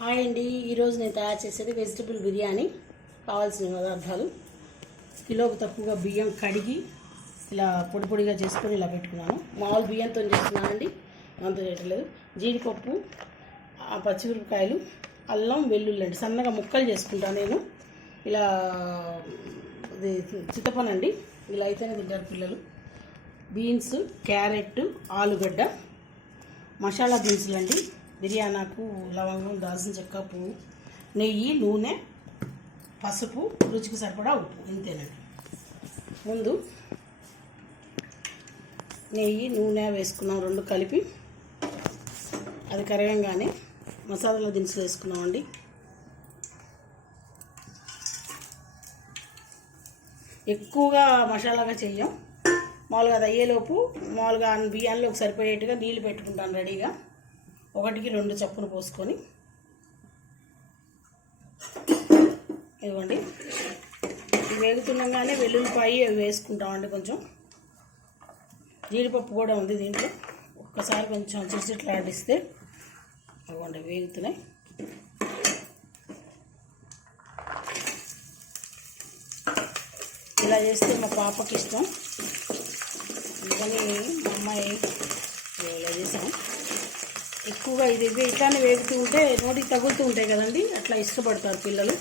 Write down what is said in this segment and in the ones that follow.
Hi అండి, ఈరోజు నేను తయారు చేసేది వెజిటబుల్ బిర్యానీ. కావాల్సిన పదార్థాలు: కిలోకి తక్కువగా బియ్యం కడిగి ఇలా పొడి పొడిగా చేసుకొని ఇలా పెట్టుకున్నాను. మామూలు బియ్యంతో చేస్తున్నానండి, అంత చేయట్లేదు. జీడిపప్పు, పచ్చిమిరపకాయలు, అల్లం, వెల్లుల్లి అండి సన్నగా ముక్కలు చేసుకుంటాను నేను. ఇలా ఇది చింతపండు ఇలా అయితేనే తింటారు పిల్లలు. బీన్స్, క్యారెట్, ఆలుగడ్డ, మసాలా దినుసులు అండి: బిర్యానాకు, లవంగం, దాల్చిన చెక్క, పువ్వు, నెయ్యి, నూనె, పసుపు, రుచికి సరిపడా ఉప్పు, ఇంతేనండి. ముందు నెయ్యి, నూనె వేసుకున్నాం, రెండు కలిపి. అది కరగంగానే మసాలా దినుసులు వేసుకున్నామండి. ఎక్కువగా మసాలాగా చెయ్యం, మామూలుగా అది అయ్యేలోపు మామూలుగా బియ్యాన్లోకి సరిపోయేట్టుగా నీళ్ళు పెట్టుకుంటాను రెడీగా. 1కి 2 చప్పును పోసుకొని ఇవ్వండి. ఇవి వేగుతుండగానే వెల్లుల్లిపాయి అవి వేసుకుంటామండి. కొంచెం జీడిపప్పు కూడా ఉంది దీంట్లో. ఒక్కసారి కొంచెం చిట్చిట్లాడిస్తే ఇవ్వండి వేగుతున్నాయి. ఇలా చేస్తే మా పాపకి ఇష్టం, అందుకని మా అమ్మాయి ఇలా చేసాం. ఎక్కువగా ఇది ఇట్లానే వేగుతూ ఉంటే నోటికి తగులుతూ ఉంటాయి కదండి, అట్లా ఇష్టపడతారు పిల్లలు.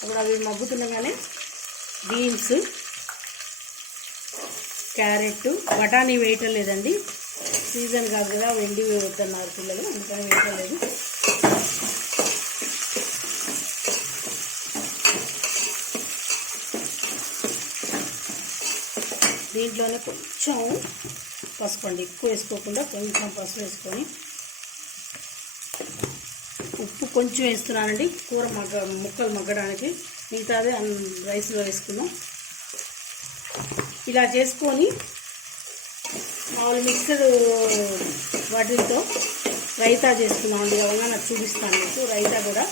అప్పుడు అవి మగ్గుతుండగానే బీన్స్, క్యారెట్, బఠానీ వేయటం లేదండి, సీజన్ కాదు కదా, వెండి వేస్తున్నారు పిల్లలు, అందుకని వేయటం లేదు. దీంట్లోనే కొంచెం పసుపు అండి, ఎక్కువ వేసుకోకుండా కొంచెం పసుపు వేసుకొని, ఉప్పు కొంచెం వేస్తున్నానండి కూర ముక్కలు మగ్గడానికి, మిగతాదే రైస్లో వేసుకున్నాం. ఇలా చేసుకొని మామూలు మిక్సర్ వాటితో రైతా చేసుకున్నామండి. అవన్నీ నాకు చూపిస్తాను మీకు. రైతా కూడా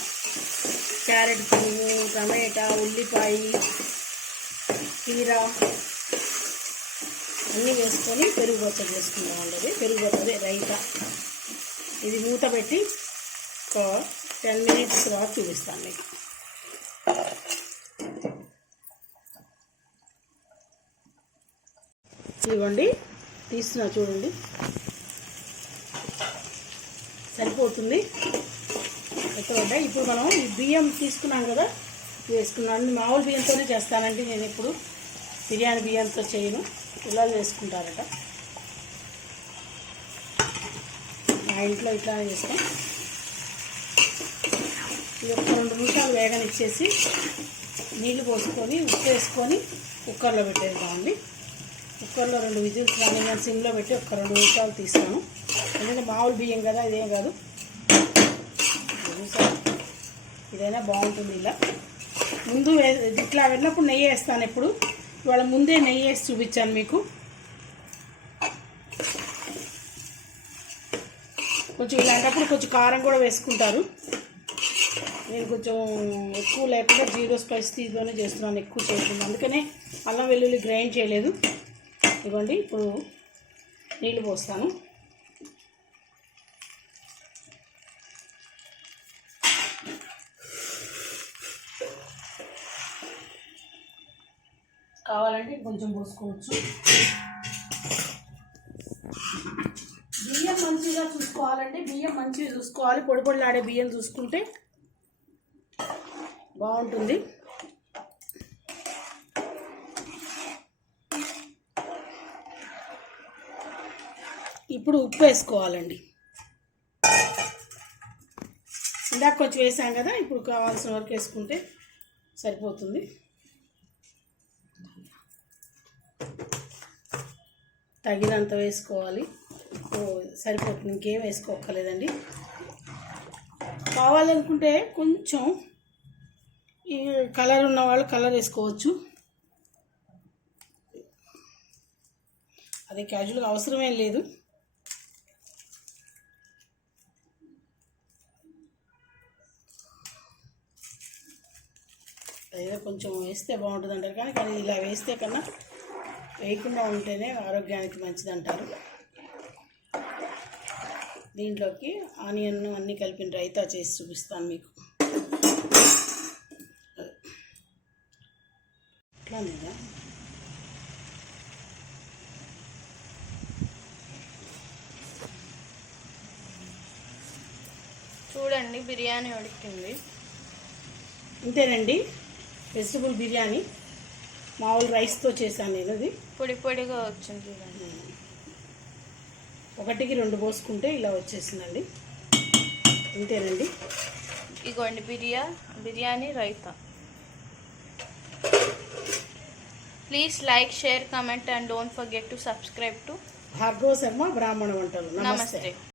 క్యారెట్ పువ్వు, టమాటా, ఉల్లిపాయ, కీరా అన్నీ వేసుకొని పెరుగు పచ్చడి చేసుకుంటామండి. అది పెరుగు పచ్చడి రైతా. ఇది మూత పెట్టి 10 మినిట్స్ తర్వాత చూపిస్తాను మీకు. ఇవ్వండి తీస్తున్నా చూడండి, సరిపోతుంది. ఎక్కడ ఇప్పుడు మనం ఈ బియ్యం తీసుకున్నాం కదా, వేసుకున్నాను. మామూలు బియ్యంతోనే చేస్తానండి నేను, ఎప్పుడు బిర్యానీ బియ్యంతో చేయను, పిల్లలు వేసుకుంటారట. మా ఇంట్లో ఇట్లానే చేస్తాం. ఇది ఒక 2 నిమిషాలు వేగనిచ్చేసి నీళ్ళు పోసుకొని ఉప్పు వేసుకొని కుక్కర్లో పెట్టేద్దామండి. కుక్కర్లో 2 విజిల్స్ కానీ నేను సిమ్లో పెట్టి ఒక 2 నిమిషాలు తీస్తాను. ఎందుకంటే మామూలు బియ్యం కదా, ఇదేం కాదు, ఇదైనా బాగుంటుంది. ఇలా ముందు ఇట్లా వెళ్ళినప్పుడు నెయ్యి వేస్తాను ఎప్పుడు. ఇవాళ ముందే నెయ్యి వేసి చూపించాను మీకు. కొంచెం ఇలాంటప్పుడు కొంచెం కారం కూడా వేసుకుంటారు. నేను కొంచెం ఎక్కువ లేకుండా జీరో స్పైసీతోనే చేస్తున్నాను, ఎక్కువ చేయకుండా, అందుకనే అల్లం వెల్లుల్లి గ్రైండ్ చేయలేదు. ఇవ్వండి ఇప్పుడు నీళ్ళు పోస్తాను. కావాలంటే కొంచెం పోసుకోవచ్చు. బియ్యం మంచిగా చూసుకోవాలంటే, బియ్యం మంచిగా చూసుకోవాలి. పొడి పొడిలాడే బియ్యం చూసుకుంటే బాగుంటుంది. ఇప్పుడు ఉప్పు వేసుకోవాలండి. ఇందాక కొంచెం వేసాం కదా, ఇప్పుడు కావాల్సిన వరకు వేసుకుంటే సరిపోతుంది. తగినంత వేసుకోవాలి, సరిపోతుంది, ఇంకేం వేసుకోక్కర్లేదండి. కావాలనుకుంటే కొంచెం ఈ కలర్ ఉన్న వాళ్ళు కలర్ వేసుకోవచ్చు, అది క్యాజువల్గా అవసరమేం లేదు. ఏదో కొంచెం వేస్తే బాగుంటుంది అంటారు, కానీ ఇలా వేస్తే కన్నా వేయకుండా ఉంటేనే ఆరోగ్యానికి మంచిది అంటారు. దీంట్లోకి ఆనియన్ అన్నీ కలిపిన రైతా చేసి చూపిస్తాను మీకు. ఇట్లా మీద చూడండి బిర్యానీ ఉడికింది. ఇంతేనండి వెజిటబుల్ బిర్యానీ. మామూలు రైస్తో చేశాను నేను. ఇది పొడి పొడిగా వచ్చింది చూడండి. 1కి 2 పోసుకుంటే ఇలా వచ్చేసిందండి. ఇంతేనండి. ఇగోండి biryani raita. Please like, share, comment and don't forget to subscribe to Bhargava Sharma బ్రాహ్మణ వంటలు. నమస్తే.